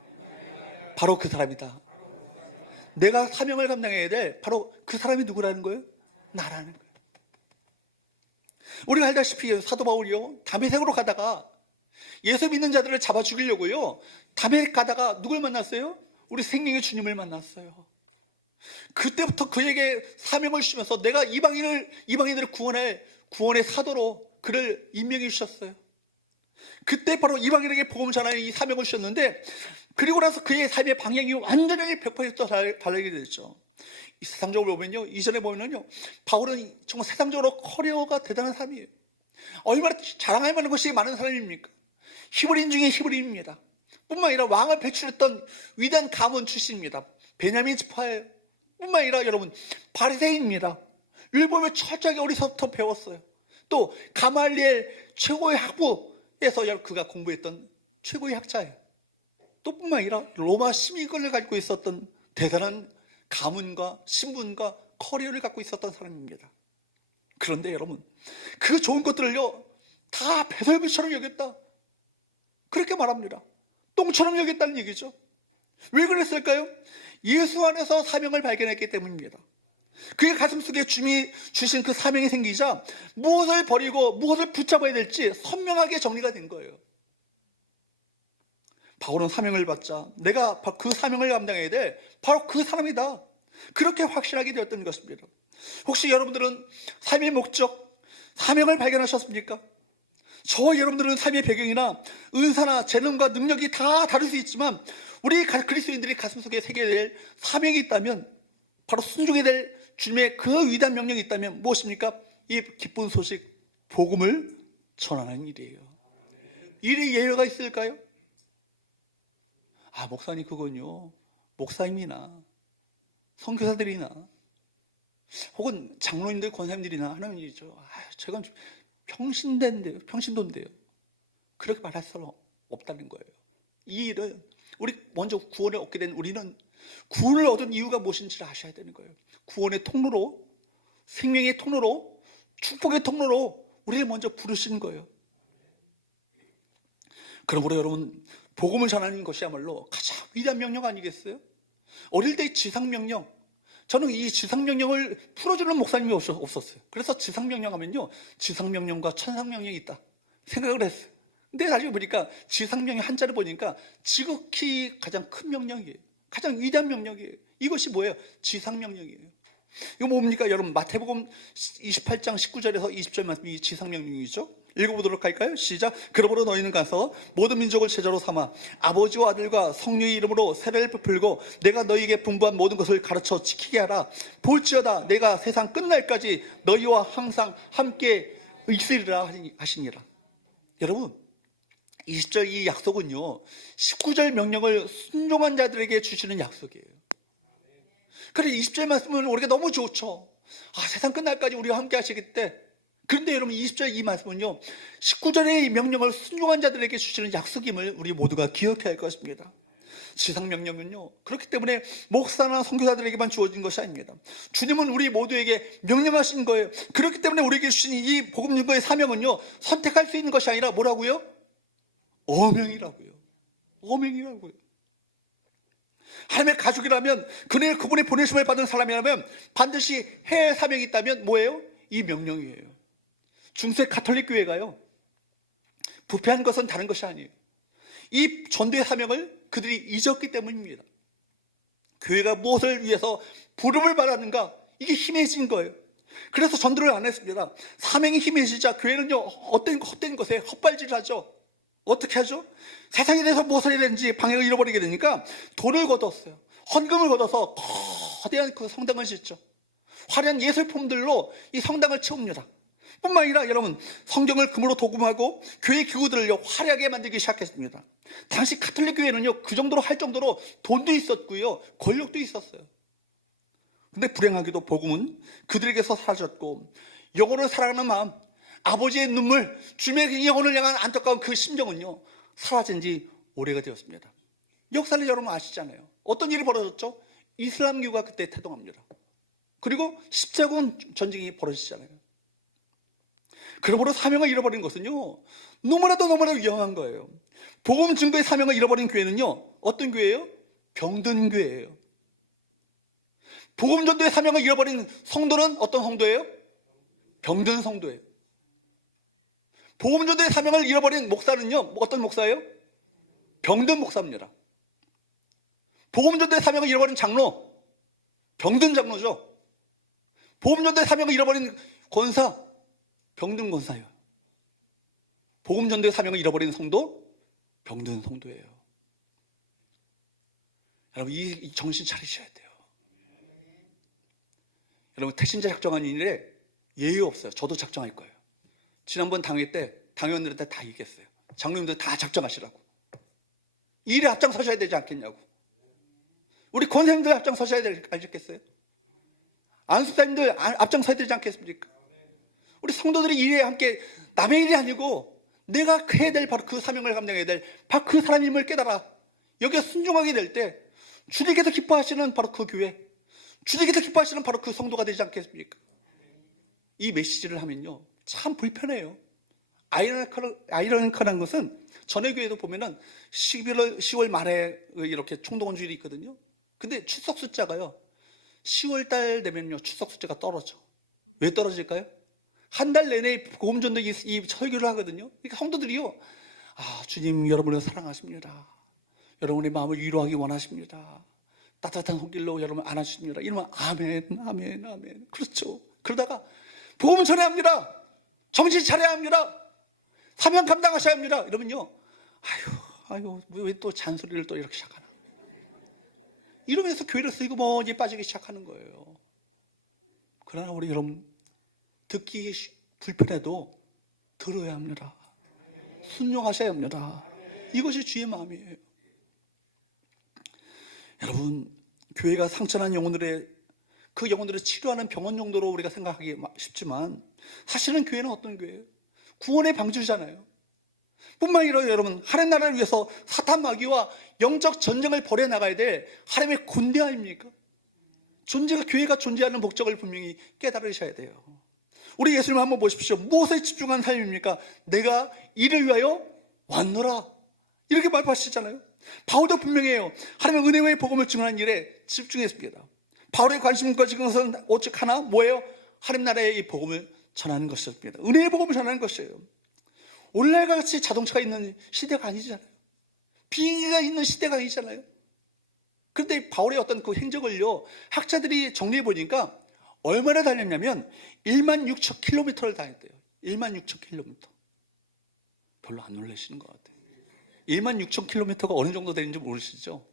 바로 그 사람이다. 내가 사명을 감당해야 될 바로 그 사람이 누구라는 거예요? 나라는 거예요. 우리가 알다시피 사도 바울이요, 다메섹으로 가다가 예수 믿는 자들을 잡아 죽이려고요, 다메섹 가다가 누굴 만났어요? 우리 생명의 주님을 만났어요. 그때부터 그에게 사명을 주시면서 내가 이방인들을 구원할 구원의 사도로 그를 임명해 주셨어요. 그때 바로 이방인에게 복음을 전하는 이 사명을 주셨는데, 그리고 나서 그의 삶의 방향이 완전히 100% 달라지게 됐죠. 이 세상적으로 보면요, 이전에 보면요, 바울은 정말 세상적으로 커리어가 대단한 사람이에요. 얼마나 자랑할 만한 것이 많은 사람입니까? 히브리인 중에 히브리인입니다. 뿐만 아니라 왕을 배출했던 위대한 가문 출신입니다. 베냐민 지파예요. 뿐만 아니라 여러분, 바리새인입니다. 율법을 철저하게 어리서부터 배웠어요. 또 가말리엘 최고의 학부에서 그가 공부했던 최고의 학자예요. 또 뿐만 아니라 로마 시민권을 가지고 있었던 대단한 가문과 신분과 커리어를 갖고 있었던 사람입니다. 그런데 여러분, 그 좋은 것들을요, 다 배설물처럼 여겼다, 그렇게 말합니다. 똥처럼 여겼다는 얘기죠. 왜 그랬을까요? 예수 안에서 사명을 발견했기 때문입니다. 그의 가슴속에 주님이 주신 그 사명이 생기자 무엇을 버리고 무엇을 붙잡아야 될지 선명하게 정리가 된 거예요. 바울은 사명을 받자 내가 그 사명을 감당해야 될 바로 그 사람이다, 그렇게 확신하게 되었던 것입니다. 혹시 여러분들은 삶의 목적, 사명을 발견하셨습니까? 저와 여러분들은 삶의 배경이나 은사나 재능과 능력이 다 다를 수 있지만, 우리 그리스도인들이 가슴속에 새겨야 될 사명이 있다면, 바로 순종해야 될 주님의 그 위대한 명령이 있다면 무엇입니까? 이 기쁜 소식, 복음을 전하는 일이에요. 일이 예외가 있을까요? 목사님, 그건요, 목사님이나 선교사들이나 혹은 장로님들, 권사님들이나 하는 일이죠. 제가 평신도인데요. 그렇게 말할 수 없다는 거예요. 이 일은, 우리 먼저 구원을 얻게 된 우리는 구원을 얻은 이유가 무엇인지를 아셔야 되는 거예요. 구원의 통로로, 생명의 통로로, 축복의 통로로 우리를 먼저 부르신 거예요. 그러므로 여러분, 복음을 전하는 것이야말로 가장 위대한 명령 아니겠어요? 어릴 때 지상명령, 저는 이 지상명령을 풀어주는 목사님이 없었어요. 그래서 지상명령 하면요, 지상명령과 천상명령이 있다 생각을 했어요. 근데 나중에 보니까 지상명령 한자를 보니까 지극히 가장 큰 명령이에요. 가장 위대한 명령이에요. 이것이 뭐예요? 지상명령이에요. 이거 뭡니까? 여러분, 마태복음 28장 19절에서 20절 말씀이 지상명령이죠. 읽어보도록 할까요? 시작. 그러므로 너희는 가서 모든 민족을 제자로 삼아 아버지와 아들과 성령의 이름으로 세례를 베풀고 내가 너희에게 분부한 모든 것을 가르쳐 지키게 하라. 볼지어다 내가 세상 끝날까지 너희와 항상 함께 있으리라 하시니라. 여러분, 20절 이 약속은요, 19절 명령을 순종한 자들에게 주시는 약속이에요. 그래, 20절 말씀은 우리가 너무 좋죠. 세상 끝날까지 우리와 함께 하시겠대. 그런데 여러분, 20절 이 말씀은요, 19절의 명령을 순종한 자들에게 주시는 약속임을 우리 모두가 기억해야 할 것입니다. 지상명령은요, 그렇기 때문에 목사나 선교사들에게만 주어진 것이 아닙니다. 주님은 우리 모두에게 명령하신 거예요. 그렇기 때문에 우리에게 주신 이 복음 증거의 사명은요, 선택할 수 있는 것이 아니라 뭐라고요? 어명이라고요. 어명이라고요. 하나님의 가족이라면, 그분의 보내심을 받은 사람이라면 반드시 해야 할 사명이 있다면 뭐예요? 이 명령이에요. 중세 가톨릭 교회가요, 부패한 것은 다른 것이 아니에요. 이 전도의 사명을 그들이 잊었기 때문입니다. 교회가 무엇을 위해서 부름을 받았는가, 이게 희미해진 거예요. 그래서 전도를 안 했습니다. 사명이 희미해지자 교회는요, 어떤 헛된 것에 헛발질을 하죠. 어떻게 하죠? 세상에 대해서 무엇을 해야 되는지 방향을 잃어버리게 되니까 돈을 걷었어요. 헌금을 걷어서 거대한 그 성당을 짓죠. 화려한 예술품들로 이 성당을 채웁니다. 뿐만 아니라 여러분, 성경을 금으로 도금하고 교회 기구들을요, 화려하게 만들기 시작했습니다. 당시 가톨릭 교회는요, 그 정도로 할 정도로 돈도 있었고요, 권력도 있었어요. 근데 불행하게도 복음은 그들에게서 사라졌고, 영혼을 사랑하는 마음, 아버지의 눈물, 주님의 영혼을 향한 안타까운 그 심정은요, 사라진 지 오래가 되었습니다. 역사를 여러분 아시잖아요. 어떤 일이 벌어졌죠? 이슬람교가 그때 태동합니다. 그리고 십자군 전쟁이 벌어지잖아요. 그러므로 사명을 잃어버린 것은요, 너무나도 위험한 거예요. 복음 증거의 사명을 잃어버린 교회는요, 어떤 교회예요? 병든 교회예요. 복음 전도의 사명을 잃어버린 성도는 어떤 성도예요? 병든 성도예요. 복음 전도의 사명을 잃어버린 목사는요, 어떤 목사예요? 병든 목사입니다. 복음 전도의 사명을 잃어버린 장로, 병든 장로죠. 복음 전도의 사명을 잃어버린 권사, 병든 권사예요. 복음 전도의 사명을 잃어버린 성도, 병든 성도예요. 여러분, 이 정신 차리셔야 돼요. 여러분, 택신자 작정한 일에 예의 없어요. 저도 작정할 거예요. 지난번 당회 때 당회원들한테 다 얘기했어요. 장로님들 다 작정하시라고. 이 일에 앞장서셔야 되지 않겠냐고. 우리 권사님들 앞장서셔야 되지 않겠어요? 안수사님들 앞장서야 되지 않겠습니까? 우리 성도들이 이 일에 함께, 남의 일이 아니고 내가 해야 될 바로 그 사명을 감당해야 될 바로 그 사람임을 깨달아 여기에 순종하게 될 때 주님께서 기뻐하시는 바로 그 교회, 주님께서 기뻐하시는 바로 그 성도가 되지 않겠습니까? 이 메시지를 하면요, 참 불편해요. 아이러니컬한 것은 전에 교회도 보면은 10월 말에 이렇게 총동원 주일이 있거든요. 근데 출석 숫자가요, 10월 달 되면요, 출석 숫자가 떨어져. 왜 떨어질까요? 한 달 내내 복음전도 이 설교를 하거든요. 그러니까 성도들이요, 주님 여러분을 사랑하십니다. 여러분의 마음을 위로하기 원하십니다. 따뜻한 손길로 여러분 안아주십니다. 이러면 아멘, 아멘, 아멘. 그렇죠. 그러다가 복음 전해야 합니다. 정신 차려야 합니다. 사명 감당하셔야 합니다. 이러면요, 아유, 왜 또 잔소리를 또 이렇게 시작하나. 이러면서 교회를 쓰고 뭐지 빠지기 시작하는 거예요. 그러나 우리 여러분, 듣기 불편해도 들어야 합니다. 순종하셔야 합니다. 이것이 주의 마음이에요. 여러분, 교회가 상처난 영혼들의 그 영혼들을 치료하는 병원 정도로 우리가 생각하기 쉽지만 사실은 교회는 어떤 교회예요? 구원의 방주잖아요. 뿐만 아니라 여러분, 하나님 나라를 위해서 사탄 마귀와 영적 전쟁을 벌여 나가야 될 하나님의 군대 아닙니까? 교회가 존재하는 목적을 분명히 깨달으셔야 돼요. 우리 예수님 한번 보십시오. 무엇에 집중한 삶입니까? 내가 이를 위하여 왔노라, 이렇게 말씀하시잖아요. 바울도 분명해요. 하나님의 은혜의 복음을 증언하는 일에 집중했습니다. 바울의 관심과 지금 것은 오직 하나, 뭐예요? 하나님 나라의 이 복음을 전하는 것이었습니다. 은혜의 복음을 전하는 것이에요. 오늘날과 같이 자동차가 있는 시대가 아니잖아요. 비행기가 있는 시대가 아니잖아요. 그런데 바울의 어떤 그 행적을요, 학자들이 정리해 보니까 얼마나 다녔냐면 16,000km를 다녔대요. 16,000km. 별로 안 놀라시는 것 같아요. 16,000km가 어느 정도 되는지 모르시죠?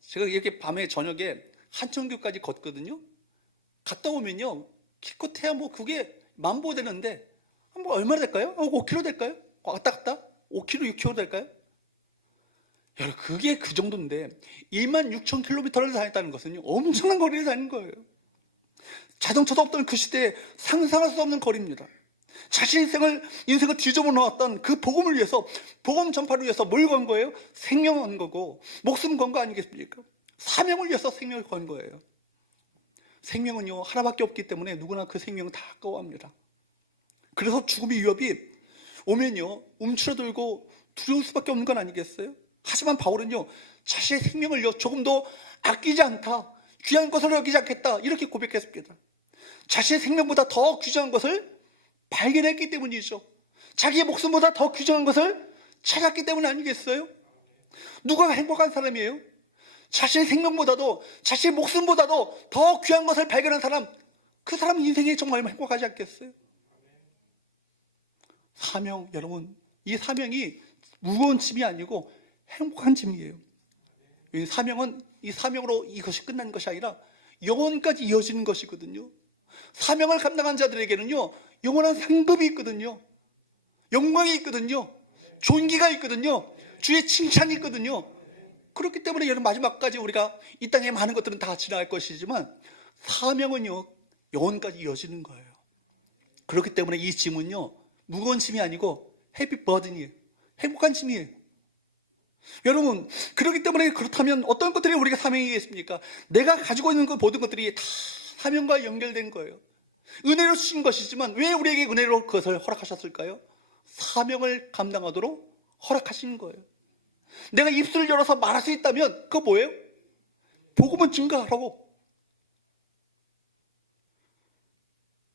제가 이렇게 밤에 저녁에 한천교까지 걷거든요. 갔다 오면요, 기껏해야 뭐 그게 만보 되는데 뭐 얼마나 될까요? 5km 될까요? 왔다 갔다 5km, 6km 될까요? 여러분, 그게 그 정도인데 16,000km를 다녔다는 것은요, 엄청난 거리를 다닌 거예요. 자동차도 없던 그 시대에 상상할 수 없는 거리입니다. 자신의 인생을 뒤집어 놓았던 그 복음을 위해서, 복음 전파를 위해서 뭘 건 거예요? 생명을 건 거고, 목숨 건 거 아니겠습니까? 사명을 위해서 생명을 건 거예요. 생명은요, 하나밖에 없기 때문에 누구나 그 생명을 다 아까워합니다. 그래서 죽음의 위협이 오면요, 움츠러들고 두려울 수밖에 없는 건 아니겠어요? 하지만 바울은요, 자신의 생명을요, 조금도 아끼지 않다, 귀한 것을 여기지 않겠다, 이렇게 고백했습니다. 자신의 생명보다 더 귀중한 것을 발견했기 때문이죠. 자기의 목숨보다 더 귀중한 것을 찾았기 때문 아니겠어요? 누가 행복한 사람이에요? 자신의 생명보다도, 자신의 목숨보다도 더 귀한 것을 발견한 사람, 그 사람 인생이 정말 행복하지 않겠어요? 사명, 여러분, 이 사명이 무거운 짐이 아니고 행복한 짐이에요. 이 사명은 이 사명으로 이것이 끝난 것이 아니라 영원까지 이어지는 것이거든요. 사명을 감당한 자들에게는요, 영원한 상급이 있거든요. 영광이 있거든요. 존귀가 있거든요. 주의 칭찬이 있거든요. 그렇기 때문에 여러분, 마지막까지 우리가 이 땅에 많은 것들은 다 지나갈 것이지만 사명은요, 영원까지 이어지는 거예요. 그렇기 때문에 이 짐은요, 무거운 짐이 아니고 헤비 버든이에요. 행복한 짐이에요. 여러분, 그렇기 때문에 그렇다면 어떤 것들이 우리가 사명이겠습니까? 내가 가지고 있는 그 모든 것들이 다 사명과 연결된 거예요. 은혜로 주신 것이지만 왜 우리에게 은혜로 그것을 허락하셨을까요? 사명을 감당하도록 허락하신 거예요. 내가 입술을 열어서 말할 수 있다면 그거 뭐예요? 복음을 증거하라고.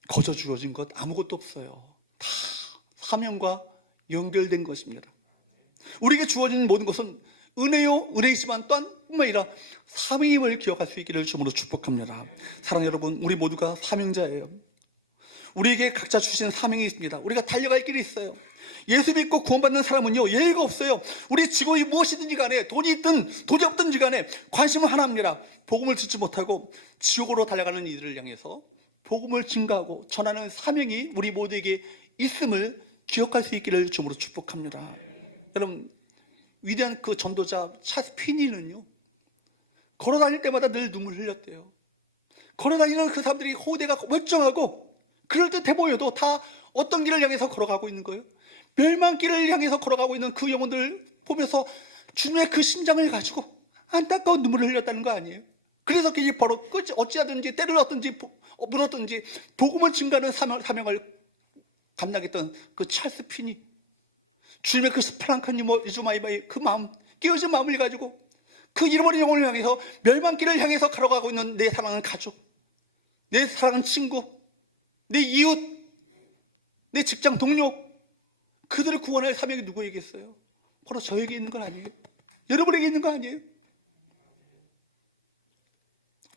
거저 주어진 것 아무것도 없어요. 다 사명과 연결된 것입니다. 우리에게 주어진 모든 것은 은혜요, 은혜이지만 또한 뿐만 아니라 사명임을 기억할 수 있기를 주님으로 축복합니다. 사랑하는 여러분, 우리 모두가 사명자예요. 우리에게 각자 주신 사명이 있습니다. 우리가 달려갈 길이 있어요. 예수 믿고 구원받는 사람은요, 예의가 없어요. 우리 직업이 무엇이든지 간에, 돈이 있든 돈이 없든지 간에 관심은 하나입니다. 복음을 듣지 못하고 지옥으로 달려가는 이들을 향해서 복음을 증가하고 전하는 사명이 우리 모두에게 있음을 기억할 수 있기를 주님으로 축복합니다. 여러분, 위대한 그 전도자 찰스 피니는요, 걸어다닐 때마다 늘 눈물 흘렸대요. 걸어다니는 그 사람들이 호대가 멀쩡하고 그럴 듯해 보여도 다 어떤 길을 향해서 걸어가고 있는 거예요? 멸망길을 향해서 걸어가고 있는 그 영혼들을 보면서 주님의 그 심장을 가지고 안타까운 눈물을 흘렸다는 거 아니에요? 그래서 그게 바로 어찌하든지 때를 얻든지 물었든지 복음을 증가하는 사명을 감당했던 그 찰스 피니, 주님의 그 스플랑카님 이주마이바의 그 마음, 깨어진 마음을 가지고 그 잃어버린 영혼을 향해서 멸망길을 향해서 걸어가고 있는 내 사랑하는 가족, 내 사랑하는 친구, 내 이웃, 내 직장 동료, 그들을 구원할 사명이 누구에게 있어요? 바로 저에게 있는 건 아니에요? 여러분에게 있는 거 아니에요?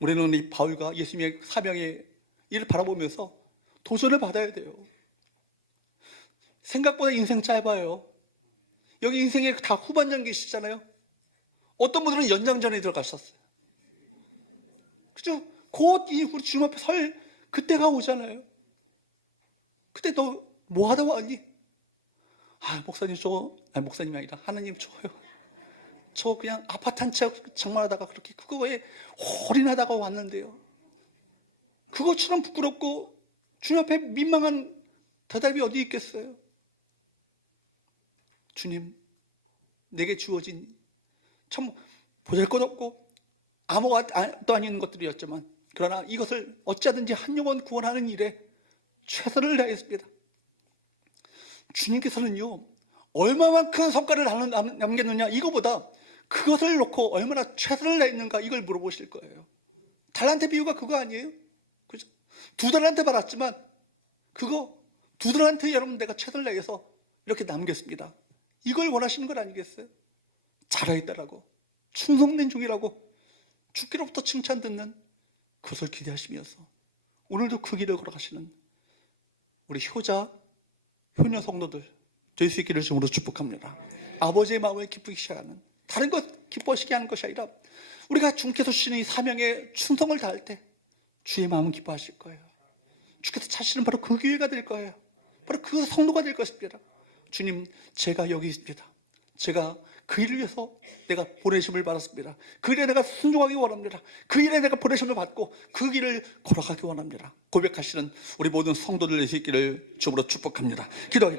우리는 이 바울과 예수님의 사명의 일을 바라보면서 도전을 받아야 돼요. 생각보다 인생 짧아요. 여기 인생에 다 후반전 계시잖아요. 어떤 분들은 연장전에 들어가셨어요. 그죠? 곧 우리 주님 앞에 설 그때가 오잖아요. 그때 너 뭐 하다 왔니? 목사님 목사님이 아니라 하나님 저 그냥 아파트 한 채 장만하다가 그렇게 그거에 홀인하다가 왔는데요. 그것처럼 부끄럽고 주님 앞에 민망한 대답이 어디 있겠어요? 주님, 내게 주어진 참 보잘것없고 아무것도 아닌 것들이었지만, 그러나 이것을 어찌하든지 한 영혼 구원하는 일에 최선을 다했습니다. 주님께서는요, 얼마만큼 성과를 남겼느냐, 이거보다 그것을 놓고 얼마나 최선을 다했는가, 이걸 물어보실 거예요. 달란트 비유가 그거 아니에요? 그죠? 2달란트 받았지만 그거 2달란트 여러분 내가 최선을 다해서 이렇게 남겼습니다. 이걸 원하시는 건 아니겠어요? 잘하였다라고, 충성된 종이라고 주께로부터 칭찬 듣는 그것을 기대하시면서 오늘도 그 길을 걸어가시는 우리 효녀 성도들 될 수 있기를 주님으로 축복합니다. 아버지의 마음을 기쁘게 시작하는, 다른 것 기뻐하시게 하는 것이 아니라 우리가 주께서 주시는 이 사명에 충성을 다할 때 주의 마음은 기뻐하실 거예요. 주께서 찾으시는 바로 그 기회가 될 거예요. 바로 그 성도가 될 것입니다. 주님, 제가 여기 있습니다. 제가 그 일을 위해서 내가 보내심을 받았습니다. 그 일에 내가 순종하기 원합니다. 그 일에 내가 보내심을 받고 그 길을 걸어가기 원합니다. 고백하시는 우리 모든 성도들 될 수 있기를 주님으로 축복합니다. 기도하겠습니다.